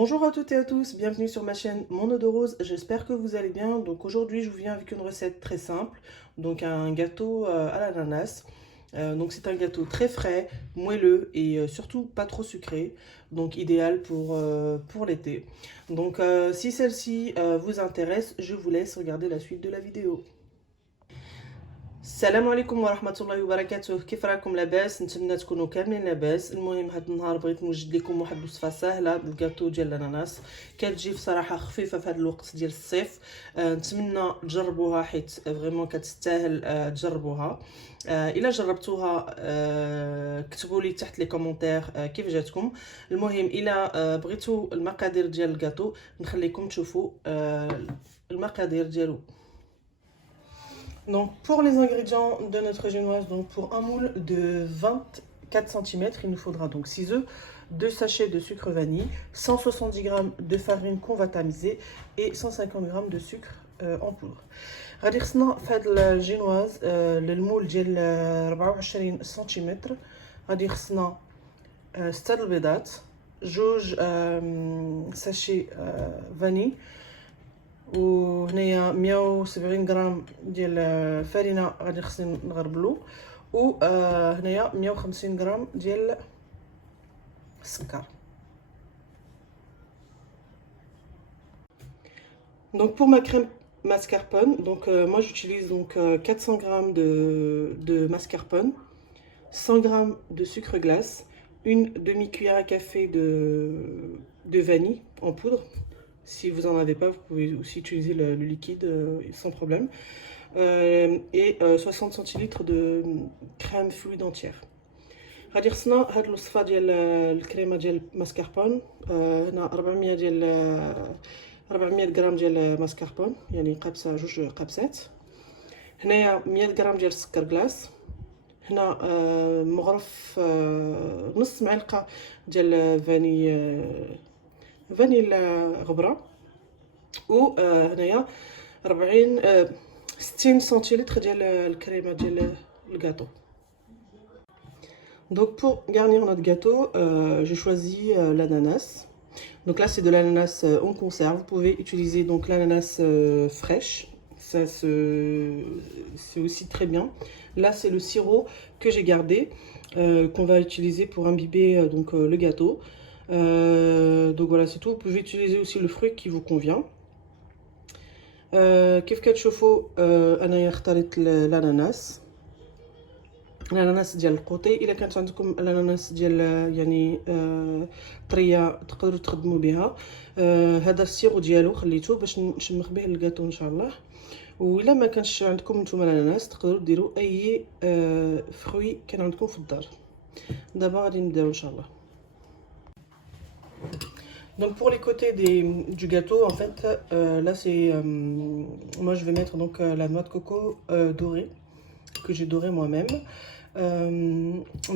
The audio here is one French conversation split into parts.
Bonjour à toutes et à tous, bienvenue sur ma chaîne Mon Eau de Rose, j'espère que vous allez bien. Donc aujourd'hui je vous viens avec une recette très simple, donc un gâteau à l'ananas. Donc c'est un gâteau très frais, moelleux et surtout pas trop sucré, donc idéal pour l'été. Donc si celle-ci vous intéresse, je vous laisse regarder la suite de la vidéo. السلام عليكم ورحمة الله وبركاته. كيف راكم؟ لاباس؟ نتمنى تكونوا كاملين لاباس. المهم هاد النهار بغيت نوجد لكم واحد الوصفة سهلة بالكاطو ديال الاناناس، كتجي في صراحة خفيفة في هاد الوقت ديال الصيف. نتمنى تجربوها حيت فريمون كتستاهل تجربوها. الا جربتوها كتبوا لي تحت لي كومونتير كيف جاتكم. المهم الا بغيتوا المقادير ديال الكاطو نخليكم تشوفوا المقادير ديالو. Donc pour les ingrédients de notre génoise, donc pour un moule de 24 cm, il nous faudra donc 6 œufs, 2 sachets de sucre vanille, 170 g de farine qu'on va tamiser et 150 g de sucre en poudre. غادي خصنا في هاد الجينواز للمول ديال 24 سنتيمتر غادي خصنا 6 البيضات، جوج ساشي فاني، وهنايا 170 غرام ديال الفرينه غادي خصني نغربلو، و هنايا 150 غرام ديال السكر. Donc pour ma crème mascarpone, donc moi j'utilise donc 400 g de mascarpone, 100 g de sucre glace, une demi-cuillère à café de vanille en poudre. Si vous n'en avez pas, vous pouvez aussi utiliser le liquide sans problème. Et 60 centilitres de crème fluide entière. غادي خصنا هاد الوصفه ديال الكريمه ديال الماسكاربون. هنا 400 غرام ديال ماسكاربون، يعني قابسه جوج قابسات. هنايا 100 غرام ديال السكر كلاص. هنا مغرف نص معلقه ديال فانيلا غبره، و هنايا 60 centilitres ديال الكريمه ديال الكاطو. Donc pour garnir notre gâteau, j'ai choisi l'ananas. Donc là c'est de l'ananas en conserve. Vous pouvez utiliser donc l'ananas fraîche, ça c'est aussi très bien. Là c'est le sirop que j'ai gardé, qu'on va utiliser pour imbiber donc le gâteau. Donc voilà, c'est tout. Vous pouvez utiliser aussi le fruit qui vous convient. كيف كتشوفوا انايا اختاريت الاناناس ديال القوطي. الا كانت عندكم الاناناس ديال يعني طريه تقدروا تخدموا بها. هذا السيرو ديالو خليته باش نشمخ به الكاطو ان شاء الله. والا ما كانش عندكم نتوما الاناناس تقدروا ديروا اي فروي كان عندكم في الدار. دابا غادي نبداو ان شاء الله. Donc pour les côtés du gâteau, en fait, là c'est, moi je vais mettre donc la noix de coco dorée, que j'ai dorée moi-même,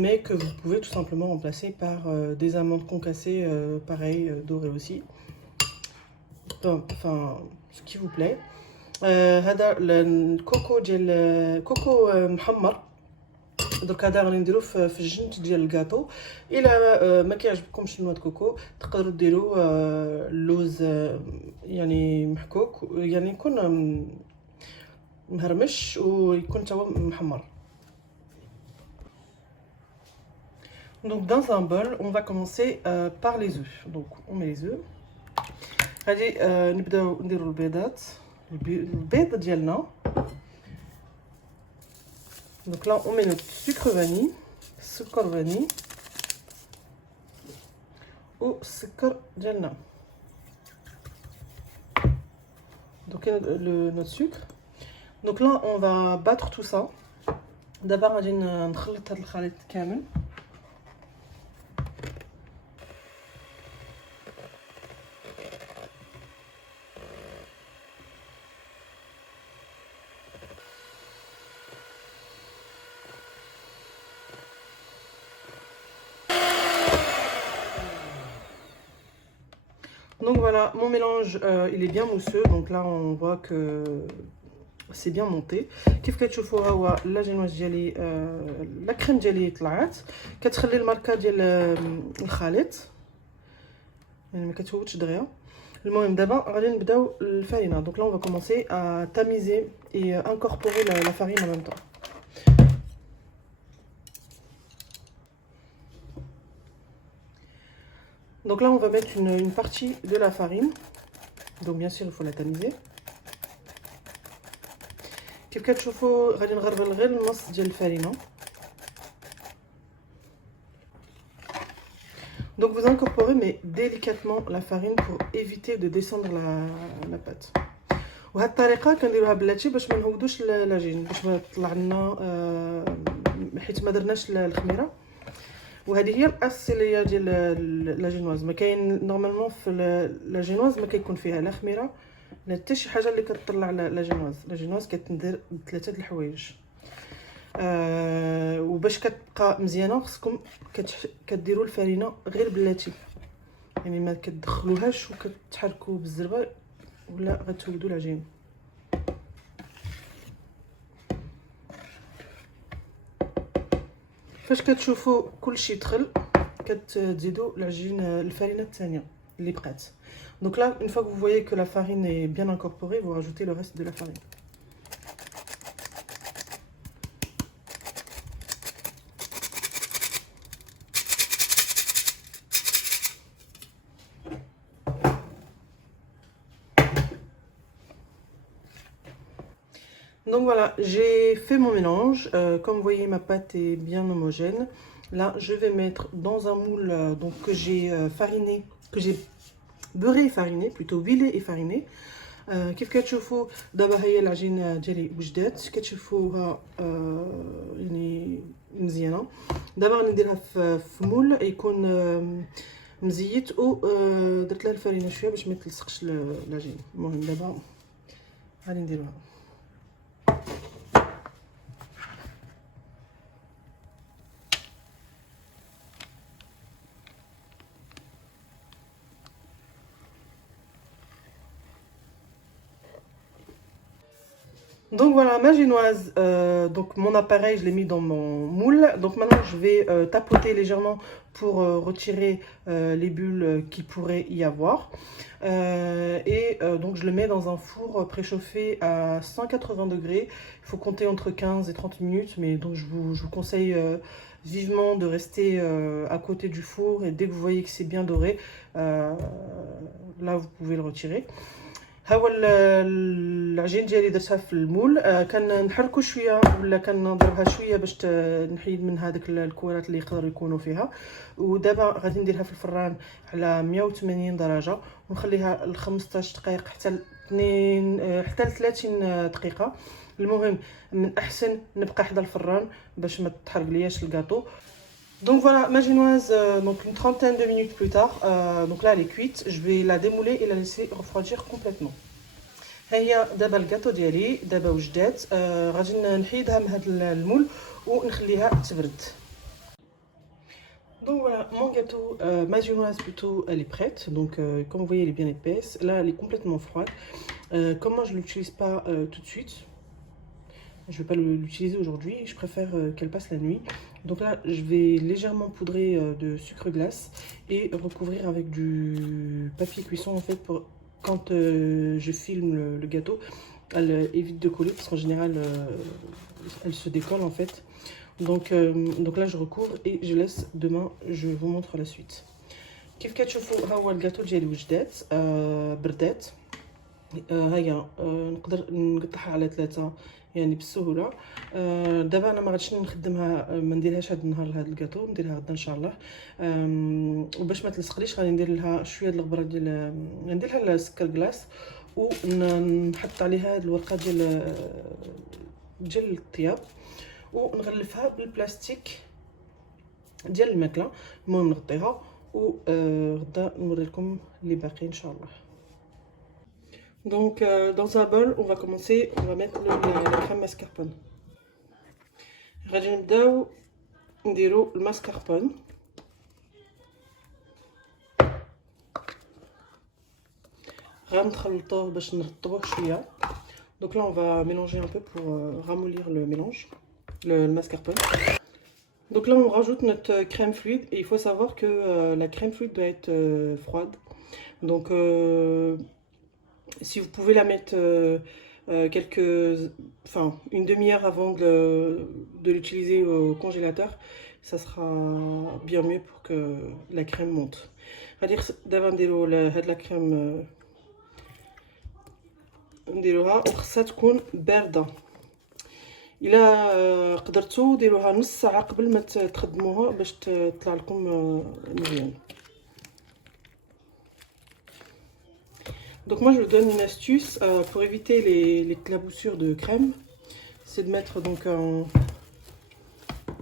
mais que vous pouvez tout simplement remplacer par des amandes concassées, pareil, dorées aussi, enfin ce qui vous plaît. هذا الكوكو ديال كوكو محمر، درك هذا غادي نديرو في الجنت ديال الكاطو. الا ما كيعجبكمش النواه كوكو تقدروا ديروا اللوز يعني محكوك، يعني يكون مهرمش ويكون حتى هو محمر. Donc dans un bol, on va commencer par les œufs. Donc on met les œufs. غادي نبداو نديروا البيضات، البيض ديالنا. Donc là on met notre sucre vanille, sucre vanille, ou sucre ديالنا. Donc notre sucre. Donc là on va battre tout ça. دابا غادي نخلط هذا الخليط كامل. Donc voilà, mon mélange il est bien mousseux, donc là on voit que c'est bien monté. كيف كتشوفوا ها هو لا جينواز ديالي لا كريم ديالي طلعت. كتخلي الماركه ديال الخليط. يعني ما كتفوتش دغيا. المهم دابا غادي نبداو الفارينه. دونك là on va commencer à tamiser et incorporer la farine en même temps. Donc là on va mettre une partie de la farine. Donc bien sûr il faut la tamiser. كيف كتشوفوا غادي نغربل غير النص ديال الفارينه. Donc vous incorporez mais délicatement la farine pour éviter de descendre la pâte. وهاد الطريقه كنديروها بلاتي باش ما نهودوش لاجين، باش ما تطلع لنا حيت ما درناش الخميره. وهذه هي الاصليه ديال لاجينواز. ما كاين نورمالمون في لاجينواز ما كيكون فيها لا خميره لا حتى شي حاجه اللي كتطلع لاجينواز كتندير بثلاثه د الحوايج. وباش كتبقى مزيانه خصكم كديروا الفرينه غير بلاتي، يعني ما كتدخلوهاش وكتحركوا بالزربه ولا غتولدوا العجين. فاش كتشوفوا كلشي دخل كتزيدوا العجين الفرينه الثانيه اللي بقات. Donc là, une fois que vous voyez que la farine est bien incorporée, vous rajoutez le reste de la farine. Donc voilà, j'ai fait mon mélange. Comme vous voyez, ma pâte est bien homogène. Là, je vais mettre dans un moule donc, que j'ai fariné, que j'ai beurré et fariné, plutôt huilé et fariné. كيف كتشوفوا دابا هي العجين ديالي وجدات، كتشوفوها يعني مزيانه. دابا غادي نديرها في مول يكون مزيت و درت لها الفرينه شويه باش ما تلصقش العجين. المهم دابا غادي نديروها. Donc voilà, ma génoise, donc mon appareil, je l'ai mis dans mon moule. Donc maintenant, je vais tapoter légèrement pour retirer les bulles qui pourrait y avoir. Donc je le mets dans un four préchauffé à 180 degrés. Il faut compter entre 15 et 30 minutes, mais donc je vous conseille vivement de rester à côté du four, et dès que vous voyez que c'est bien doré, là vous pouvez le retirer. ها هو العجين ديالي درتها في المول. كنحركو شويه ولا كنضربها شويه باش نحيد من هذاك الكرات اللي يقدروا يكونوا فيها. ودابا غادي نديرها في الفران على 180 درجه ونخليها ل 15 دقائق حتى 30 دقيقه. المهم من احسن نبقى حدا الفران باش ما تحرق لياش الكاطو. Donc voilà, ma génoise, donc une trentaine de minutes plus tard, donc là elle est cuite, je vais la démouler et la laisser refroidir complètement. هي دابا الكاطو ديالي دابا وجدات. غادي نحيدها من هذا المول ونخليها تبرد. Donc voilà, mon gâteau, ma génoise plutôt, elle est prête. Donc comme vous voyez, elle est bien épaisse. Là, elle est complètement froide. Comme moi je l'utilise pas tout de suite, je vais pas l'utiliser aujourd'hui, je préfère qu'elle passe la nuit. Donc là, je vais légèrement poudrer de sucre glace et recouvrir avec du papier cuisson en fait pour quand je filme le gâteau, elle évite de coller parce qu'en général elle se décolle en fait. Donc là je recouvre et je laisse. Demain je vous montre la suite. كيف كتشوفوا ها هو الجاتو ديالي وجدات بردات. هيا نقدر نقطعها على 3 يعني بسهوله. دابا انا ما غاديش نخدمها، ما نديرهاش هذا النهار لهذا الكاطو، نديرها غدا ان شاء الله. وباش ما تلصقليش غادي ندير لها شويه د الغبره ديال ندير لها السكر كلاص ونحط عليها هذه الورقه ديال الطياب ونغلفها بالبلاستيك ديال الماكله. المهم نغطيها وغدا نوري لكم اللي باقي ان شاء الله. Donc dans un bol, on va commencer, on va mettre la crème mascarpone. غادي نبداو نديرو الماسكاربون. غنخلطوه باش نرطبوه شويه. Donc là on va mélanger un peu pour ramollir le mélange, le mascarpone. Donc là on rajoute notre crème fluide et il faut savoir que la crème fluide doit être froide. Donc si vous pouvez la mettre une demi-heure avant de l'utiliser au congélateur, ça sera bien mieux pour que la crème monte. غادي دابا نديرو هاد لا كريم نديروها وخصها تكون بارده. الا قدرتو ديروها نص ساعه قبل ما تخدموها باش تطلع لكم مزيان. Donc moi je vous donne une astuce pour éviter les claboussures de crème, c'est de mettre donc un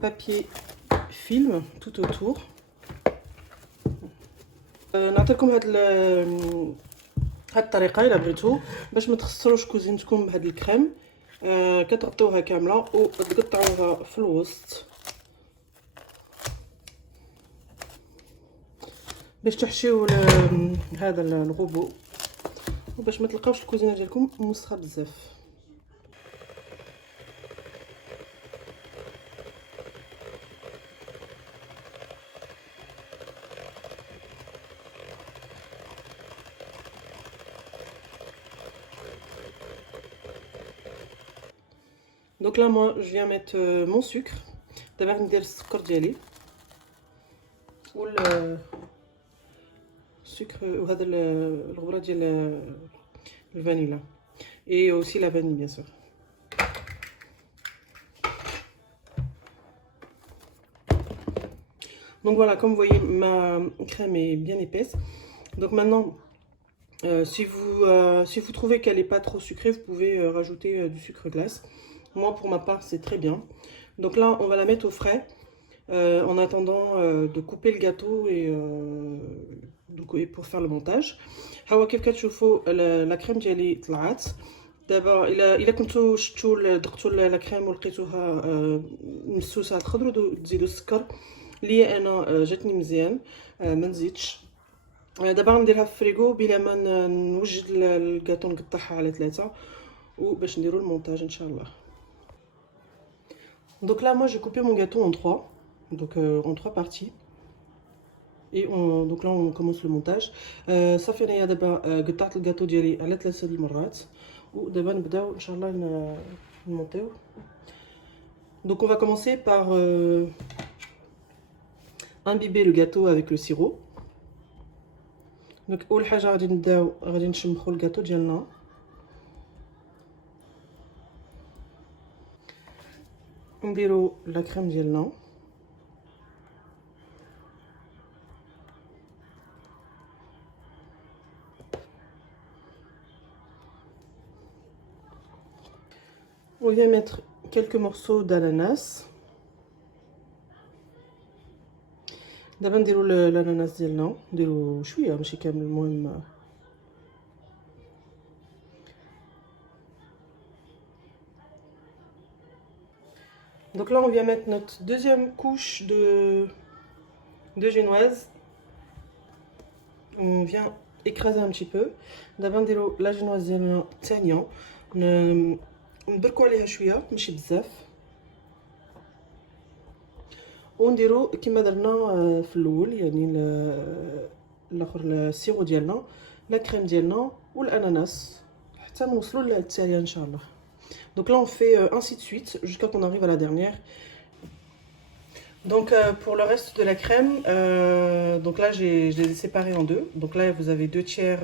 papier film tout autour. نعطيكم هاد الطريقه الا بغيتو باش ما تخسروش كوزينتكم بهاد الكريم. كتغطيوها كامله وتقطعوها في الوسط باش تحشيو هذا الغوبو وباش ما تلقاوش الكوزينه ديالكم موسخه بزاف. Donc là moi je viens mettre mon sucre. دابا ندير السكر ديالي السكر وهذا الغبره ديال الفانيلا et aussi la vanille bien sûr. Donc voilà, comme vous voyez ma crème est bien épaisse. Donc maintenant si vous trouvez qu'elle est pas trop sucrée, vous pouvez rajouter du sucre glace. Moi pour ma part c'est très bien. Donc là on va la mettre au frais en attendant de couper le gâteau et pour faire le montage. هاو كيف كتشوفوا لا كريم ديالي طلعت. دابا الا كنتو شفتوا دقتوا لا كريم ولقيتوها مسوسه تقدروا تزيدوا السكر. ليا انا جاتني مزيان ما نزيدش. دابا غنديرها في الفريغو بلا ما نوجد الكاطو نقطعها على 3 وباش نديروا المونتاج ان شاء الله. Donc là moi j'ai coupé mon gâteau en 3, donc en 3 parties. Et donc là on commence le montage. صافي انايا دابا قطعت الكاطو ديالي على 3 مرات ودابا نبداو ان شاء الله نمونطيو. Donc on va commencer par imbiber le gâteau avec le sirop. Donc اول حاجه غادي نشمخو الكاطو ديالنا. نديرو لا كريم ديالنا on vient mettre quelques morceaux d'ananas. دابا نديرو الاناناس ديالنا نديرو شويه ماشي كامل المهم. Donc là on vient mettre notre deuxième couche de génoise. On vient écraser un petit peu. دابا نديرو لا génoise ديالنا الثانيه نبركو عليها شويه ماشي بزاف ونديرو كما درنا في الاول يعني الاخر السيرو ديالنا لا كريم ديالنا والاناناس حتى نوصلوا للتاليه ان شاء الله. Donc là on fait ainsi de suite jusqu'à qu'on arrive à la dernière. Donc pour le reste de la crème, donc là je les ai séparés en deux. Donc là vous avez 2 tiers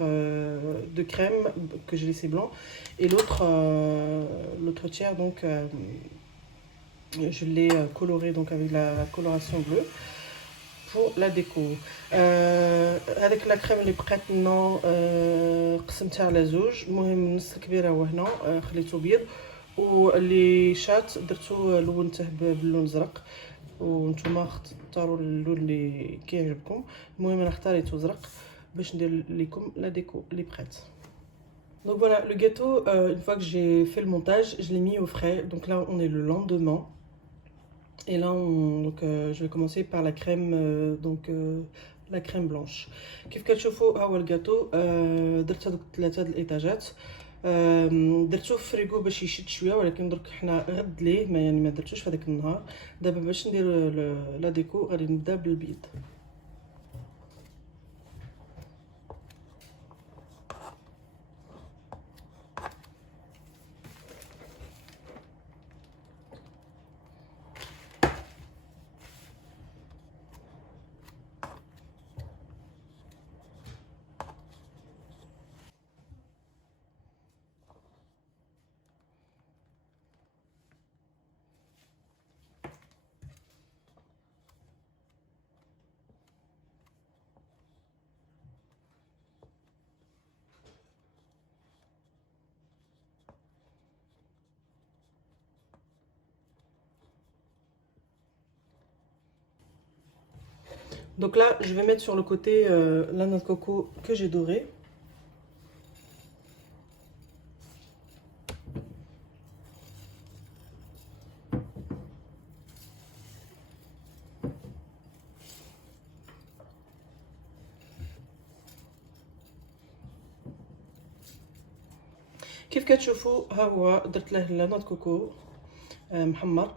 de crème que j'ai laissé blanc et l'autre tiers donc je l'ai coloré donc avec la coloration bleue pour la déco. هذيك لا كريم اللي بقات لنا قسمتها على زوج. المهم نص الكبيره هو هنا خليته بيض واللي شات درتو لونته باللون الازرق وانتم اختاروا اللون اللي كيعجبكم. المهم انا اختاريته ازرق باش ندير لكم لا ديكو اللي بقات. Donc voilà le gâteau une fois que j'ai fait le montage je l'ai mis au frais. Donc là on est le lendemain et là je vais commencer par la crème la crème blanche. كيف كتشوفوا ها هو الجاتو درت هذوك 3 الايطاجات درتو في الفريغو باش يشد شويه ولكن درك حنا غد ليه ما درتوش في هذاك النهار. دابا باش ندير لا ديكو غادي نبدا بالبيض. Donc là, je vais mettre sur le côté la noix de coco que j'ai dorée. كيف كتشوفوا ها هو درت له لا نوع كوكو محمر.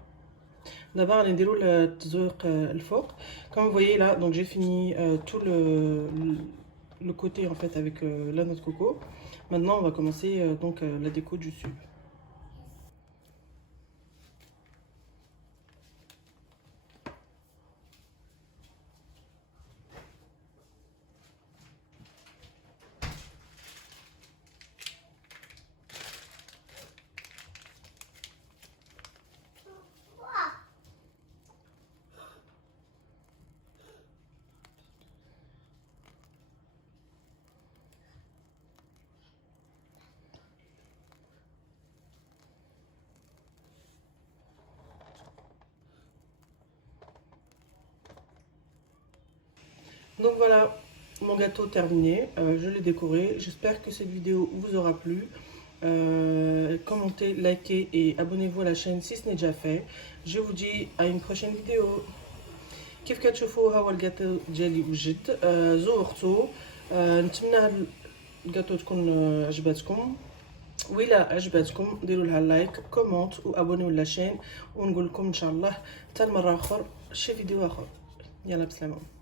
دابا غادي نديرو التزويق الفوق. Comme vous voyez là, donc j'ai fini tout le côté en fait avec la noix de coco. Maintenant on va commencer donc la déco du dessus. Donc voilà, mon gâteau terminé, je l'ai décoré. J'espère que cette vidéo vous aura plu. Commentez, likez et abonnez-vous à la chaîne si ce n'est déjà fait. Je vous dis à une prochaine vidéo. كيف كتشوفوا ها هو الجاتو ديالي وجد زورتو. نتمنى هاد الجاتو تكون عجباتكم. وإلا عجباتكم ديروا لها لايك كومونت وابونيو لاشين ونقول لكم ان شاء الله حتى المره اخر شي فيديو اخر. يلا بسلامه.